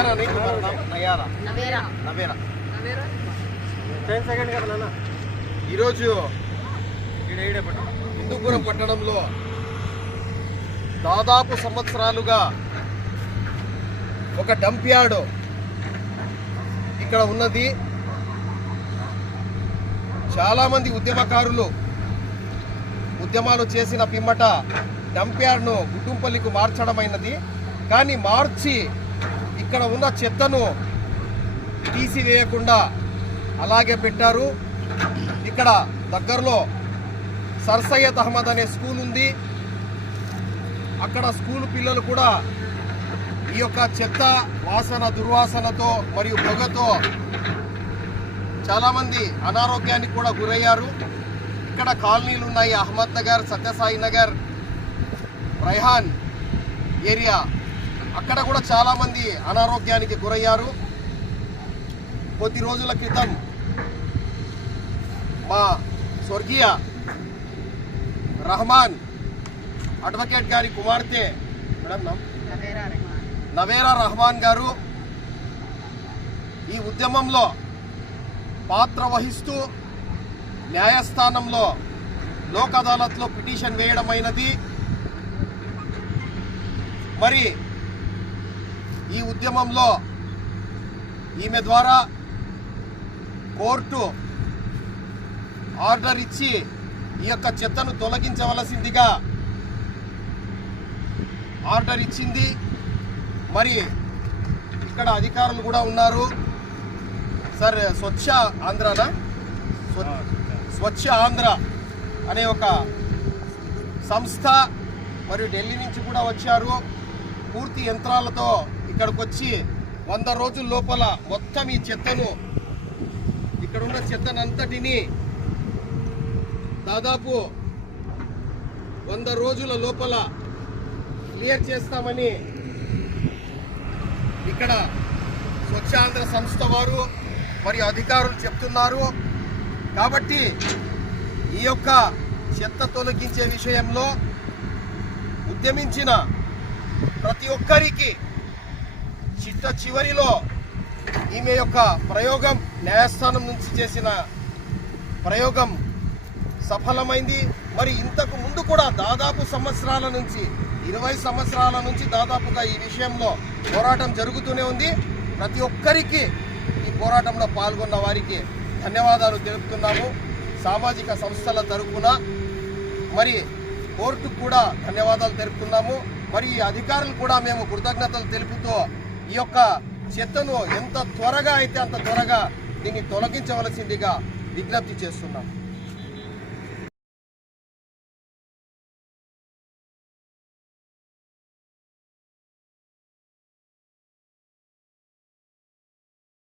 नयारा नहीं तुम्हारा नाम नयारा నవేరా నవేరా టెన్ సెకండ్ కదా నాన్న ఈరోజు హిందూపురం పట్టణంలో దాదాపు సంవత్సరాలుగా ఒక డంప్ యార్డ్ ఇక్కడ ఉన్నది చాలామంది ఉద్యమకారులు ఉద్యమాలు చేసిన పిమ్మట డంప్ యార్డ్ను గుడ్డుంపల్లికి మార్చడమైనది కానీ మార్చి ఇక్కడ ఉన్న చెత్తను తీసివేయకుండా అలాగే పెట్టారు. ఇక్కడ దగ్గరలో సర్ సయ్యద్ అహ్మద్ అనే స్కూల్ ఉంది. అక్కడ స్కూల్ పిల్లలు కూడా ఈ యొక్క చెత్త వాసన దుర్వాసనతో మరియు పొగతో చాలామంది అనారోగ్యానికి కూడా గురయ్యారు. ఇక్కడ కాలనీలు ఉన్నాయి అహ్మద్ నగర్ సత్యసాయి నగర్ రైహాన్ ఏరియా. అక్కడ కూడా చాలామంది అనారోగ్యానికి గురయ్యారు. కొద్ది రోజుల క్రితం మా స్వర్గీయ రహమాన్ అడ్వకేట్ గారి కుమార్తె మేడం నా- నవేరా రెహమాన్. నవేరా రహమాన్ గారు ఈ ఉద్యమంలో పాత్ర వహిస్తూ న్యాయస్థానంలో లోక్ అదాలత్లో పిటిషన్ వేయడమైనది మరి ఈ ఉద్యమంలో ఈమె ద్వారా కోర్టు ఆర్డర్ ఇచ్చి ఈ యొక్క చెత్తను తొలగించవలసిందిగా ఆర్డర్ ఇచ్చింది. మరి ఇక్కడ అధికారులు కూడా ఉన్నారు. సార్ స్వచ్ఛ ఆంధ్రానా? స్వ- స్వచ్ఛ ఆంధ్ర అనే ఒక సంస్థ మరియు ఢిల్లీ నుంచి కూడా వచ్చారు. పూర్తి యంత్రాలతో ఇక్కడికి వచ్చి వంద రోజుల లోపల మొత్తం ఈ చెత్తను ఇక్కడ ఉన్న చెత్తనంతటిని దాదాపు వంద రోజుల లోపల క్లియర్ చేస్తామని ఇక్కడ స్వచ్ఛాంధ్ర సంస్థ వారు మరియు అధికారులు చెప్తున్నారు. కాబట్టి ఈ యొక్క చెత్త తొలగించే విషయంలో ఉద్యమించిన ప్రతి ఒక్కరికి చిట్ట చివరిలో ఈమె యొక్క ప్రయోగం న్యాయస్థానం నుంచి చేసిన ప్రయోగం సఫలమైంది. మరి ఇంతకు ముందు కూడా దాదాపు సంవత్సరాల నుంచి ఇరవై సంవత్సరాల నుంచి దాదాపుగా ఈ విషయంలో పోరాటం జరుగుతూనే ఉంది. ప్రతి ఒక్కరికి ఈ పోరాటంలో పాల్గొన్న వారికి ధన్యవాదాలు తెలుపుతున్నాము. సామాజిక సంస్థల తరఫున మరి కోర్టుకు కూడా ధన్యవాదాలు తెలుపుతున్నాము. మరి ఈ అధికారులు కూడా మేము కృతజ్ఞతలు తెలుపుతూ ఈ యొక్క చెత్తను ఎంత త్వరగా అయితే అంత త్వరగా దీన్ని తొలగించవలసిందిగా విజ్ఞప్తి చేస్తున్నాం.